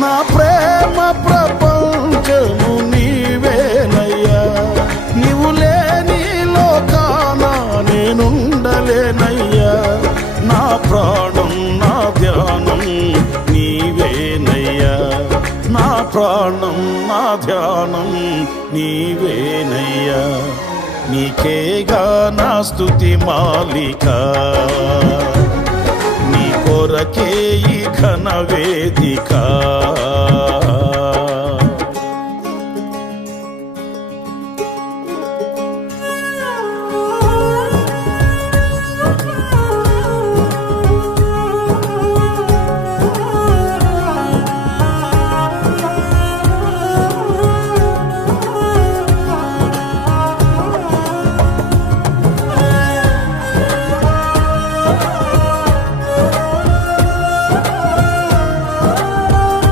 నా ప్రేమ ప్రపంచము నీవేనయ్యా. నీవు లేని లోకాన నేనుండలేనయ్యా. నా ప్రాణం నా ధ్యానం నీవేనయ్యా. నా ప్రాణం నా ధ్యానం నీవేనయ్యా. నీకేగా నా స్తుతి మాలిక, నీ కొరకే ఈ ఘన వేదిక.